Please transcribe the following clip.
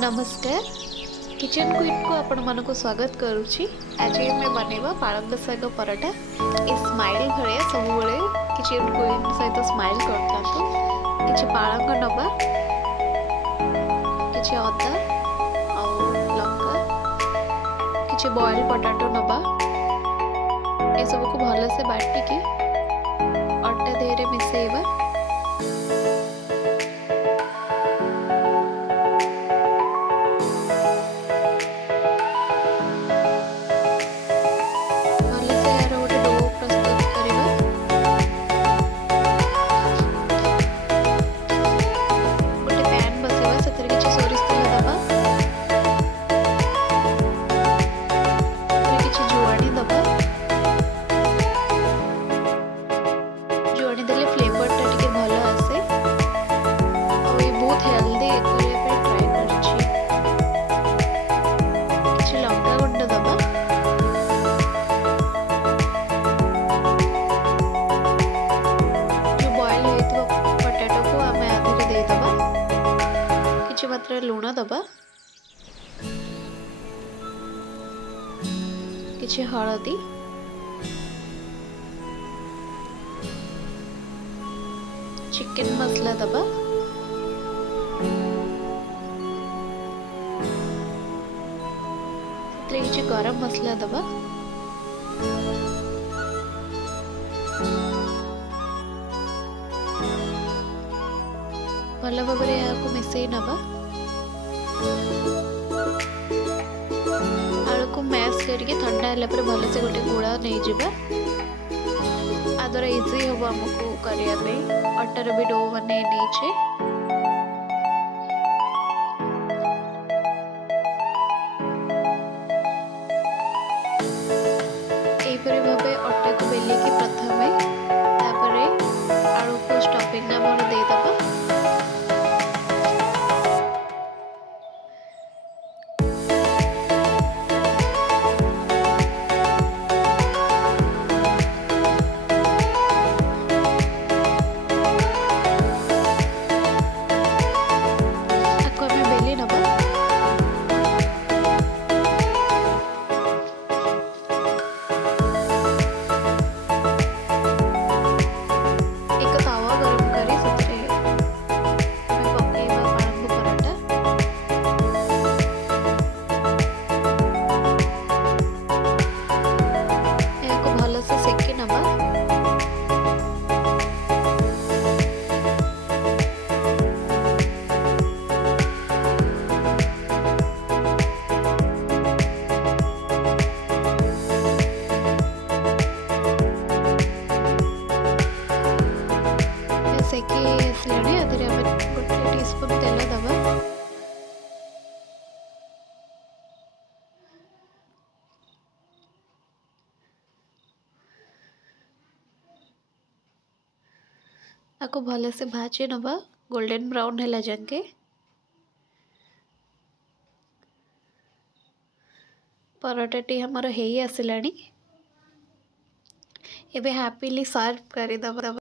नमस्कार। Kitchen queen को आपण मन को स्वागत करुच्ची। आज मैं बनवा पालंग शाग पराठा। ए स्माइल भाया सब किचन क्वीन सहित स्माइल करता कि पालंग नवा कि अदा लंका कि बॉइल पोटाटो नवा ए सब को भल से बाटिकी अटा देहरे मिसेଇବା। जोड़ी देले फ्लेवर टा टिके भलो आसे और ये बहुत हेल्दी करे पे ट्राई करछि। किछ लंका गुंड दबा जो बॉईल हेतो पोटैटो को हमें आधे दे दबा। किछ मात्रा लूण दबा, किछ हळदी, चिकन मसाला दबा, किसी गरम मसाला दबा, भल भाव मिसई नवा। आलू को मैश करके ठंडा है भल से गोटे गुड़ा नहीं जावा। आ द्वारा इजी हम आमको करने अटार भी डो बन भाव अटा को बेलिकी प्रथम आलू को स्टफिंग मोर देदबा। सेकी आसलानी आधे गोटे टीस्पून तेल दबा। आपको भल से भाजी नवा गोल्डन ब्राउन है जाके। पराठाटी हमर हे आसलानी। एबे हैप्पीली सर्व कर दबा।